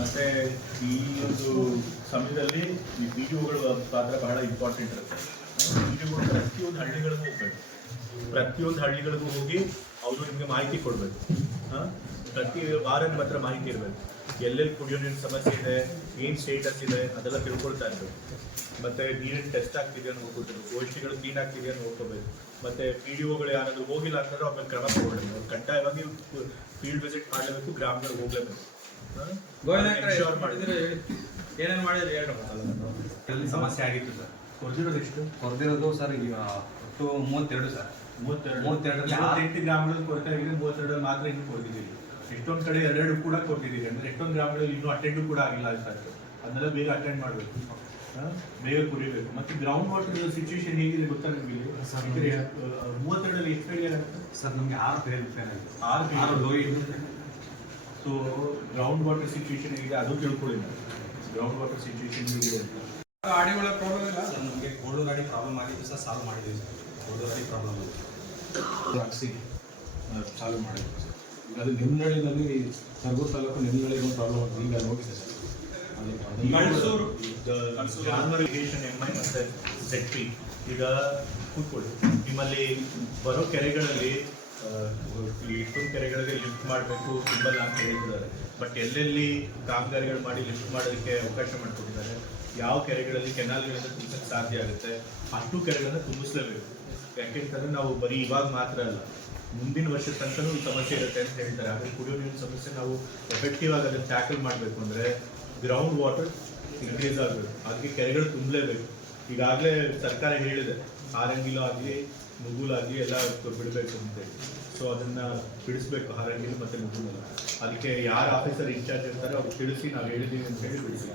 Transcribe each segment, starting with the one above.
ಮತ್ತೆ ಈ ಒಂದು ಸಮಯದಲ್ಲಿ ಈ ವಿಡಿಯೋಗಳ ಪಾತ್ರ ಬಹಳ ಇಂಪಾರ್ಟೆಂಟ್ ಇರುತ್ತೆ. ವಿಡಿಯೋಗಳು ಪ್ರತಿಯೊಂದು ಹಳ್ಳಿಗಳಿಗೂ ಹೋಗಿ ಅವರು ನಿಮಗೆ ಮಾಹಿತಿ ಕೊಡಬೇಕು. ಪ್ರತಿ ವಾರದ ಮಾತ್ರ ಮಾಹಿತಿ ಇರಬೇಕು. ಎಲ್ಲೆಲ್ಲಿ ಕುಡಿಯೋ ನೀರಿನ ಸಮಸ್ಯೆ ಇದೆ, ಏನು ಸ್ಟೇಟಸ್ ಇದೆ ಅದೆಲ್ಲ ತಿಳ್ಕೊಳ್ತಾ ಇರಬೇಕು. ಮತ್ತು ನೀರಿನ ಟೆಸ್ಟ್ ಆಗ್ತಿದೆಯೋ ನೋಡ್ಕೊಳ್ಬೇಕು, ಗೋಷ್ಠಿಗಳು ಕ್ಲೀನ್ ಆಗ್ತಿದೆಯೋ ನೋಡ್ಕೋಬೇಕು. ಮತ್ತು ಪಿ ಡಿ ಒಗಳು ಯಾರಾದರೂ ಹೋಗಿಲ್ಲ ಅಂತಂದ್ರೆ ಅವ್ರ ಮೇಲೆ ಕ್ರಮ ತಗೊಳ್ಳಬೇಕು. ಅವ್ರು ಕಡ್ಡಾಯವಾಗಿ ಫೀಲ್ಡ್ ವಿಸಿಟ್ ಮಾಡಲೇಬೇಕು, ಗ್ರಾಮಗಳಿಗೆ ಹೋಗಲೇಬೇಕು. ಏನೇನು ಮಾಡಿದ್ರೆ ಹೇಳಿ. ಸಮಸ್ಯೆ ಆಗಿತ್ತು ಸರ್. ಕೊಡ್ದಿರೋದು ಎಷ್ಟು? ಕೊಡ್ದಿರೋದು ಸರ್ ಈಗ ಒಟ್ಟು 32 ಸರ್. 32 ಗ್ರಾಮಗಳಲ್ಲಿ ಕೊರತೆ ಆಗಿದೆ. 32 ಮಾತ್ರ ಇನ್ನು ಕೊಡ್ತಿದ್ದೀವಿ. ಎಷ್ಟೊಂದು ಕಡೆ 2 ಕೂಡ ಕೊಟ್ಟಿದ್ದೀವಿ. ಅಂದರೆ ಎಷ್ಟೊಂದು ಗ್ರಾಮಗಳಲ್ಲಿ ಇನ್ನೂ ಅಟೆಂಡು ಕೂಡ ಆಗಿಲ್ಲ ಸರ್. ಅದನ್ನೆಲ್ಲ ಬೇಗ ಅಟೆಂಡ್ ಮಾಡಬೇಕು, ಬೇಗ ಕುಡಿಬೇಕು. ಮತ್ತು ಗ್ರೌಂಡ್ ವಾಟರ್ ಸಿಚುವೇಶನ್ ಹೇಗಿದೆ ಗೊತ್ತಾ ನಿಮಗೆ? 32 ಎಷ್ಟು ಫೇಲಿಯರ್ ಆಗುತ್ತೆ ಸರ್? ನಮಗೆ 6 ಫೇಲ್ ಆಗಿದೆ. 6 ಲೋ ಇದೆ. ಸೊ ಗ್ರೌಂಡ್ ವಾಟರ್ ಸಿಚುವೇಶನ್ ಹೇಗಿದೆ ಅದು ತಿಳ್ಕೊಳ್ಳಿ. ಗ್ರೌಂಡ್ ವಾಟರ್ ಸಿಚುವೇಶನ್ ಹೇಗಿದೆ ಅಂತ. ಗಾಡಿಗಳ ಪ್ರಾಬ್ಲಮ್ ಇಲ್ಲ ಸರ್. ನಮಗೆ ಗೋಲ್ಡು ಗಾಡಿ ಪ್ರಾಬ್ಲಮ್ ಆಗಿದ್ದು ಸರ್, ಸಾಲ್ವ್ ಮಾಡಿದ್ದೀವಿ ಸರ್. ಗೋಲ್ಡು ಗಾಡಿ ಪ್ರಾಬ್ಲಮ್ ಹಾಕ್ಸಿ ಸಾಲ್ವ್ ಮಾಡಿದ್ದೀವಿ ಸರ್. ಈಗ ಅದು ನಿಮ್ನಳ್ಳಿನಲ್ಲಿ ಸರ್ಗೂರು ತಾಲೂಕು ನಿಮ್ನಳ್ಳಿಗೆ ಒಂದು ಪ್ರಾಬ್ಲಮ್ ಆಗಿದೆ. ಈಗ ಹೋಗಿದೆ ಸರ್. ಈಗ ಕೂತ್ಕೊಳ್ಳಿ. ನಿಮ್ಮಲ್ಲಿ ಬರೋ ಕೆರೆಗಳಲ್ಲಿ ಇಷ್ಟೊಂದು ಕೆರೆಗಳಿಗೆ ಲಿಫ್ಟ್ ಮಾಡಬೇಕು ಸಿಂಬಲ್ ಅಂತ ಹೇಳಿದ್ದಾರೆ. ಬಟ್ ಎಲ್ಲೆಲ್ಲಿ ಕಾಮಗಾರಿಗಳು ಮಾಡಿ ಲಿಫ್ಟ್ ಮಾಡೋದಕ್ಕೆ ಅವಕಾಶ ಮಾಡಿಕೊಟ್ಟಿದ್ದಾರೆ, ಯಾವ ಕೆರೆಗಳಲ್ಲಿ ಕೆನಾಲ್ಗಳಿಂದ ತುಂಬಿಸಕ್ಕೆ ಸಾಧ್ಯ ಆಗುತ್ತೆ ಅಷ್ಟು ಕೆರೆಗಳನ್ನು ತುಂಬಿಸಲೇಬೇಕು. ಯಾಕೆಂತಂದ್ರೆ ನಾವು ಬರೀ ಇವಾಗ ಮಾತ್ರ ಅಲ್ಲ, ಮುಂದಿನ ವರ್ಷದ ತನಕನೂ ಈ ಸಮಸ್ಯೆ ಇರುತ್ತೆ ಅಂತ ಹೇಳ್ತಾರೆ. ಹಾಗೆ ಕುಡಿಯೋ ನೀರಿನ ಸಮಸ್ಯೆ ನಾವು ಎಫೆಕ್ಟಿವ್ ಆಗಿ ಅದನ್ನು ಟ್ಯಾಕಲ್ ಮಾಡಬೇಕು ಅಂದರೆ ಗ್ರೌಂಡ್ ವಾಟರ್ ಇನ್ಕ್ರೀಸ್ ಆಗಬೇಕು. ಅದಕ್ಕೆ ಕೆರೆಗಳು ತುಂಬಲೇಬೇಕು. ಈಗಾಗಲೇ ಸರ್ಕಾರ ಹೇಳಿದೆ, ಹಾರಂಗಿಲು ಆಗಲಿ ಮುಗುಲಾಗಲಿ ಎಲ್ಲ ಬಿಡಬೇಕು ಅಂತೇಳಿ. ಸೊ ಅದನ್ನು ಬಿಡಿಸ್ಬೇಕು, ಹಾರಂಗಿಲು ಮತ್ತು ಮುಗುಲ. ಅದಕ್ಕೆ ಯಾರು ಆಫೀಸರ್ ಇನ್ಚಾರ್ಜ್ ಇರ್ತಾರೆ ಅವ್ರು ತಿಳಿಸಿ ನಾವು ಹೇಳಿದ್ದೀವಿ ಅಂತ ಹೇಳಿ ಬಿಡಿಸಿ.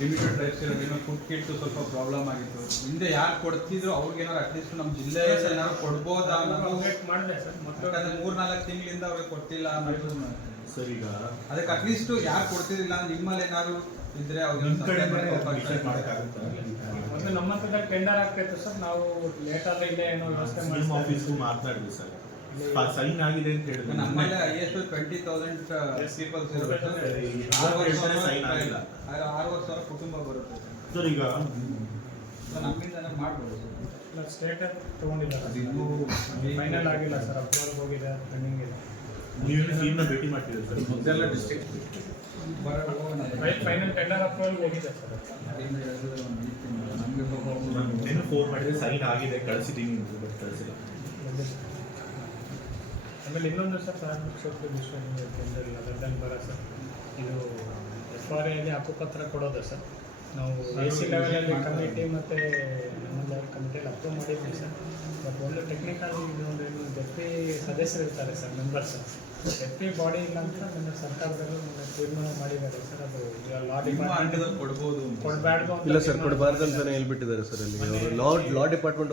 ಲಿಮಿಟೆಡ್ ರೈಟ್ಸ್ ಏನೋ ಫುಡ್ ಕಿಟ್ ಸ್ವಲ್ಪ ಪ್ರಾಬ್ಲಮ್ ಆಗಿತ್ತು. ಹಿಂದೆ ಯಾರು ಕೊಡ್ತಿದ್ರು ಅವ್ರಿಗೆ ಏನಾದ್ರು ಅಟ್ಲೀಸ್ಟ್ ನಮ್ಮ ಜಿಲ್ಲೆ ಏನಾದ್ರು ಕೊಡ್ಬೋದಾ ಮಾಡಿದೆ ಸರ್. ಯಾಕಂದ್ರೆ 3-4 ತಿಂಗಳಿಂದ ಅವ್ರಿಗೆ ಕೊಡ್ತಿಲ್ಲ ಅನ್ನೋದು ಸರ್. ಈಗ ಅದಕ್ಕೆ ಅಟ್ಲೀಸ್ಟ್ ಯಾರು ಕೊಡ್ತಿರ್ಲಿಲ್ಲ ನಿಮ್ಮಲ್ಲಿ ಏನಾದ್ರು ಇದ್ರೆ ಮೊದಲು ನಮ್ಮ ಹತ್ರ ಟೆಂಡರ್ ಆಗ್ತಾಯಿತ್ತು ಸರ್. ನಾವು ಲೇಟ್ ಆದ್ರೆ ಇಲ್ಲೇ ಏನೋ ವ್ಯವಸ್ಥೆ ಮಾಡಿ ಆಫೀಸ್ಗೂ ಮಾತನಾಡಿದ್ವಿ ಸರ್. ಸೈನ್ ಆಗಿದೆ ಅಂತ ಹೇಳಿದ್ರೆ ನಮ್ಮಲ್ಲಿ ಎಷ್ಟು 20,000 ಪೀಪಲ್ಸ್ ಇರಬೇಕು. 6,000 ಕುಟುಂಬ ಬರುತ್ತೆ ಸರ್. ಈಗ ನಮ್ಮಿಂದ ಮಾಡ್ಬೋದು ಸರ್. ಸ್ಟೇಟ್ ತೊಗೊಂಡಿದ್ದಾರೆ, ಅದು ಇನ್ನೂ ಫೈನಲ್ ಆಗಿಲ್ಲ ಸರ್. ಅಪ್ರೂವಲ್ ಹೋಗಿದೆ, ಪೆಂಡಿಂಗ್ ಇದೆ. ನೀವು ಭೇಟಿ ಮಾಡ್ತಿದ್ದೀವಿ ಸರ್. ಮೊದಲೆಲ್ಲ ಡಿಸ್ಟ್ರಿಕ್ಟ್ ಫೈನಲ್ ಟೆಂಡರ್ ಅಪ್ರೂವಲ್ ಹೋಗಿದೆ ಸರ್. ನಮಗೆ ಫೋನ್ ಮಾಡಿದ್ರೆ ಸೈನ್ ಆಗಿದೆ ಕಳಿಸಿದ್ದೀನಿ, ಬಟ್ ಕಳಿಸಿಲ್ಲ. ಆಮೇಲೆ ಇನ್ನೊಂದು ಸರ್, ಕಾರ್ಮಿಕ ಸೌಖ್ಯ ವಿಶ್ವ ಟೆಂಡರ್ ಅದರಲ್ಲಿ ಬರ ಸರ್. ಇದು FRA ಹಕ್ಕುಪತ್ರ ಕೊಡೋದು ಸರ್. ನಾವು AC ಲೆವೆಲಲ್ಲಿ ಕಮಿಟಿ ಮತ್ತು ನಮ್ಮ ಲೆವೆಲ್ ಕಮಿಟಿಯಲ್ಲಿ ಅಪ್ರೂವ್ ಮಾಡಿದ್ವಿ ಸರ್. ಬಟ್ ಒಂದು ಟೆಕ್ನಿಕಲ್ ಇನ್ನೊಂದು ಜೆಪಿ ಸದಸ್ಯರು ಇರ್ತಾರೆ ಸರ್, ಮೆಂಬರ್ಸ್. ಜೆಪಿ ಬಾಡಿ ಇಲ್ಲ ಅಂತ ನನ್ನ ಸರ್ಕಾರದಲ್ಲೂ ತೀರ್ಮಾನ ಮಾಡಿದ್ದಾರೆ ಸರ್. ಅದು ಲಾ ಡಿಪಾರ್ಟ್ಮೆಂಟ್ ಕೊಡ್ಬೋದು, ಕೊಡಬಾರ್ದು ಇಲ್ಲ ಸರ್, ಕೊಡಬಾರ್ದು ಅಂತಲೇ ಹೇಳ್ಬಿಟ್ಟಿದ್ದಾರೆ ಸರ್. ಅಲ್ಲಿ ಲಾ ಡಿಪಾರ್ಟ್ಮೆಂಟ್